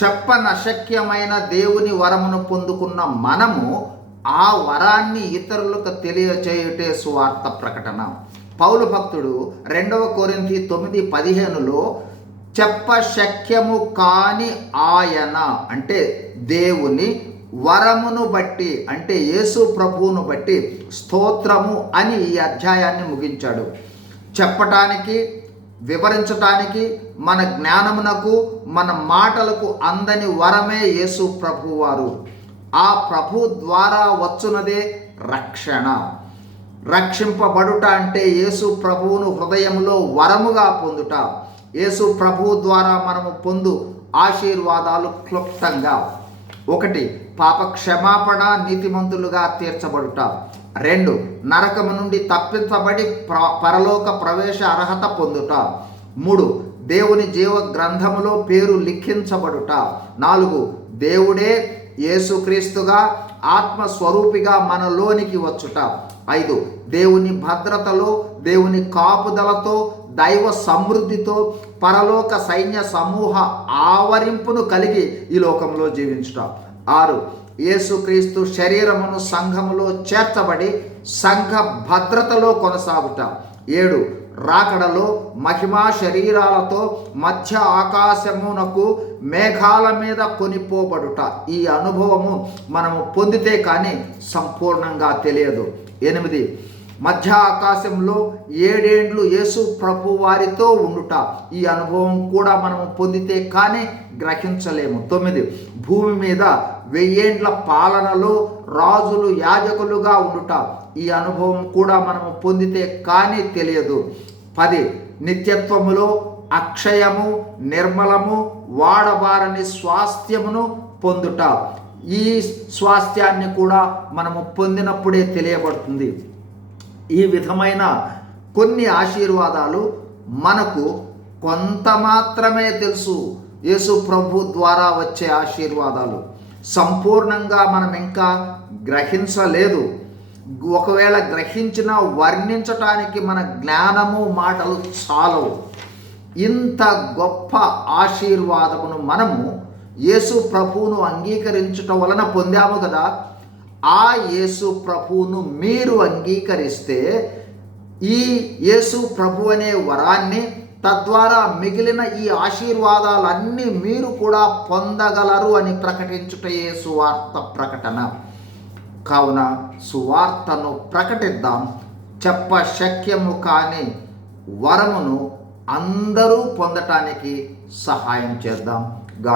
చెప్పనశక్యమైన దేవుని వరమును పొందుకున్న మనము ఆ వరాన్ని ఇతరులకు తెలియచేయుటే సువార్త ప్రకటన. పౌలు భక్తుడు 2 కొరింథీ 9:15లో చెప్పశక్యము కాని ఆయన అంటే దేవుని వరమును బట్టి అంటే యేసు ప్రభువును బట్టి స్తోత్రము అని ఈ అధ్యాయాన్ని ముగించాడు. చెప్పటానికి, వివరించటానికి, మన జ్ఞానమునకు, మన మాటలకు అందని వరమే యేసు ప్రభువారు. ఆ ప్రభు ద్వారా వచ్చునదే రక్షణ. రక్షింపబడుట అంటే యేసు ప్రభువును హృదయంలో వరముగా పొందుట. యేసు ప్రభువు ద్వారా మనము పొందు ఆశీర్వాదాలు క్లుప్తంగా: 1. పాప క్షమాపణ, నీతిమంతులుగా తీర్చబడుట. 2. నరకము నుండి తప్పించబడి పరలోక ప్రవేశ అర్హత పొందుట. 3. దేవుని జీవ గ్రంథములో పేరు లిఖించబడుట. 4. దేవుడే యేసుక్రీస్తుగా ఆత్మస్వరూపిగా మనలోనికి వచ్చుట. 5. దేవుని భద్రతలో, దేవుని కాపుదలతో, దైవ సమృద్ధితో పరలోక సైన్య సమూహ ఆవరింపును కలిగి ఈ లోకంలో జీవించుట. 6. యేసుక్రీస్తు శరీరమును సంఘములో చేర్చబడి సంఘ భద్రతలో కొనసాగుట. 7. రాకడలో మహిమా శరీరాలతో మధ్య ఆకాశమునకు మేఘాల మీద కొనిపోబడుట. ఈ అనుభవము మనము పొందితే కానీ సంపూర్ణంగా తెలియదు. 8. మధ్య ఆకాశంలో 7 ఏండ్లు యేసు ప్రభు వారితో ఉండుట. ఈ అనుభవం కూడా మనము పొందితే కానీ గ్రహించలేము. 9. భూమి మీద 1000 ఏండ్ల పాలనలో రాజులు యాజకులుగా ఉండుట. ఈ అనుభవం కూడా మనము పొందితే కానీ తెలియదు. 10. నిత్యత్వములో అక్షయము, నిర్మలము, వాడబారని స్వాస్థ్యమును పొందుట. ఈ స్వాస్థ్యాన్ని కూడా మనము పొందినప్పుడే తెలియబడుతుంది. ఈ విధమైన కొన్ని ఆశీర్వాదాలు మనకు కొంత మాత్రమే తెలుసు. యేసు ప్రభు ద్వారా వచ్చే ఆశీర్వాదాలు సంపూర్ణంగా మనం ఇంకా గ్రహించలేదు. ఒకవేళ గ్రహించినా వర్ణించటానికి మన జ్ఞానము, మాటలు చాలవు. ఇంత గొప్ప ఆశీర్వాదమును మనము యేసు ప్రభువును అంగీకరించటం వలన పొందాము కదా. ఆ యేసు ప్రభువును మీరు అంగీకరిస్తే ఈ యేసు ప్రభు అనే వరాన్ని, తద్వారా మిగిలిన ఈ ఆశీర్వాదాలన్నీ మీరు కూడా పొందగలరు అని ప్రకటించుటయే సువార్త ప్రకటన. కావున సువార్తను ప్రకటిద్దాం. చెప్పశక్యము కాని వరమును అందరూ పొందటానికి సహాయం చేద్దాం. గాడ్